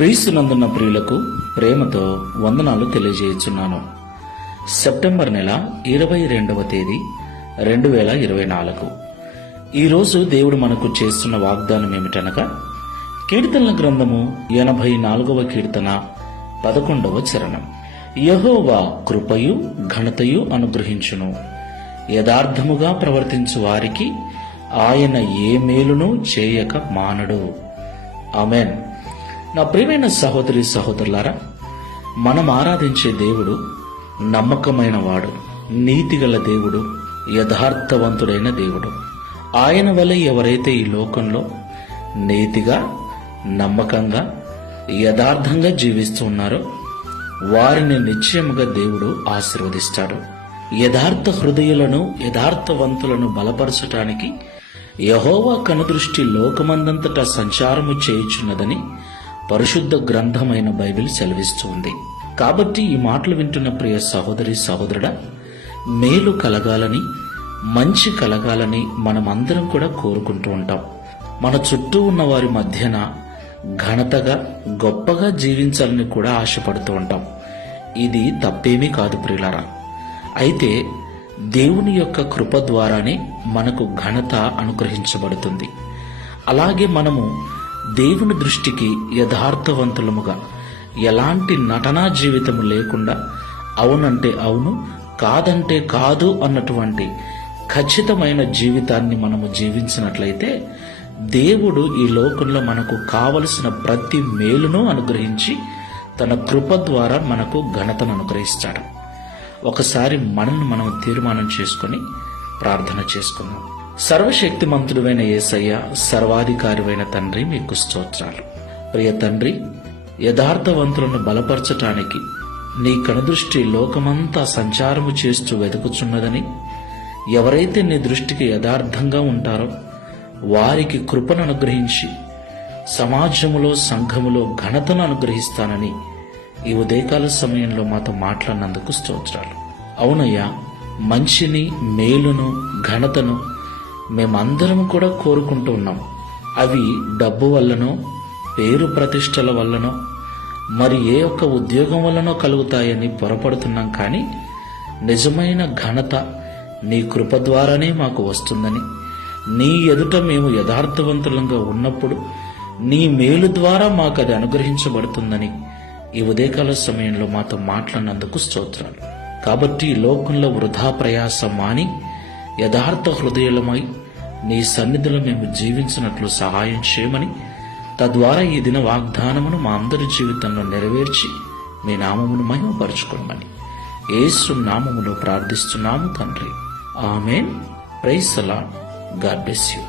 క్రీస్తునందున్న ప్రియులకు ప్రేమతో వందనాలు తెలియజేయుచున్నాను. సెప్టెంబర్ నెల 22వ తేదీ 2024. ఈరోజు దేవుడు మనకు చేస్తున్న వాగ్దానం ఏమిటనగా, కీర్తనల గ్రంథము 84వ కీర్తన 11వ చరణం. యెహోవా కృపయు ఘనతయు అనుగ్రహించును, యథార్థముగా ప్రవర్తించు వారికి ఆయన ఏ మేలును చేయక మానడు. ఆమెన్. నా ప్రియమైన సహోదరి సహోదరులారా, మనం ఆరాధించే దేవుడు నమ్మకమైన వాడు, నీతిగల దేవుడు, యథార్థవంతుడైన దేవుడు. ఆయన వలె ఎవరైతే ఈ లోకంలో నీతిగా, నమ్మకంగా, యథార్థంగా జీవిస్తూ ఉన్నారో వారిని నిశ్చయముగా దేవుడు ఆశీర్వదిస్తాడు. యథార్థ హృదయులను, యథార్థవంతులను బలపరచటానికి యెహోవా కనుదృష్టి లోకమందంతటా సంచారము చేయుచున్నదని పరిశుద్ధ గ్రంథమైన బైబిల్ సెలవిస్తుంది. కాబట్టి ఈ మాటలు వింటున్న ప్రియ సహోదరి సహోదరుడా, మేలు కలగాలని, మంచి కలగాలని మనమందరం కూడా కోరుకుంటూ ఉంటాం. మన చుట్టూ ఉన్న వారి మధ్యన ఘనతగా, గొప్పగా జీవించాలని కూడా ఆశపడుతూ ఉంటాం. ఇది తప్పేమీ కాదు ప్రియులారా. అయితే దేవుని యొక్క కృప ద్వారానే మనకు ఘనత అనుగ్రహించబడుతుంది. అలాగే మనము దేవుని దృష్టికి యథార్థవంతులముగా, ఎలాంటి నటనా జీవితము లేకుండా అవునంటే అవును, కాదంటే కాదు అన్నటువంటి ఖచ్చితమైన జీవితాన్ని మనము జీవించినట్లయితే దేవుడు ఈ లోకంలో మనకు కావలసిన ప్రతి మేలును అనుగ్రహించి తన కృప ద్వారా మనకు ఘనతను అనుగ్రహిస్తాడు. ఒకసారి మనల్ని మనం తీర్మానం చేసుకుని ప్రార్థన చేసుకుందాం. సర్వశక్తిమంతుడైన యేసయ్య, సర్వాధికారివైన తండ్రి, మీకు స్తోత్రాలు. ప్రియ తండ్రి, యథార్థవంతులను బలపరచటానికి నీ కనుదృష్టి లోకమంతా సంచారము చేస్తూ వెతుకుచున్నదని, ఎవరైతే నీ దృష్టికి యథార్థంగా ఉంటారో వారికి కృపను అనుగ్రహించి సమాజములో, సంఘములో ఘనతను అనుగ్రహిస్తానని ఈ ఉదయకాల సమయంలో మాతో మాట్లాడినందుకు స్తోత్రాలు. అవునయ్యా, మంచిని, మేలును, ఘనతను మేమందరం కూడా కోరుకుంటూ ఉన్నాం. అవి డబ్బు వల్లనో, పేరు ప్రతిష్టల వల్లనో, మరి ఏ ఒక్క ఉద్యోగం వల్లనో కలుగుతాయని పొరపడుతున్నాం. కానీ నిజమైన ఘనత నీ కృప ద్వారానే మాకు వస్తుందని, నీ ఎదుట మేము యథార్థవంతులంగా ఉన్నప్పుడు నీ మేలు ద్వారా మాకు అది అనుగ్రహించబడుతుందని ఈ ఉదయకాల సమయంలో మాతో మాట్లాడినందుకు స్తోత్రాలు. కాబట్టి ఈ లోకంలో వృధా ప్రయాస మాని యథార్థ హృదయులమై నీ సన్నిధిలో మేము జీవించినట్లు సహాయం చేయమని, తద్వారా ఈ దిన వాగ్దానమును మా అందరి జీవితంలో నెరవేర్చి మీ నామమును మహిమపరచుకోమని యేసు నామములో ప్రార్థిస్తున్నాము తండ్రి. ఆమేన్. Praise the Lord. God bless you.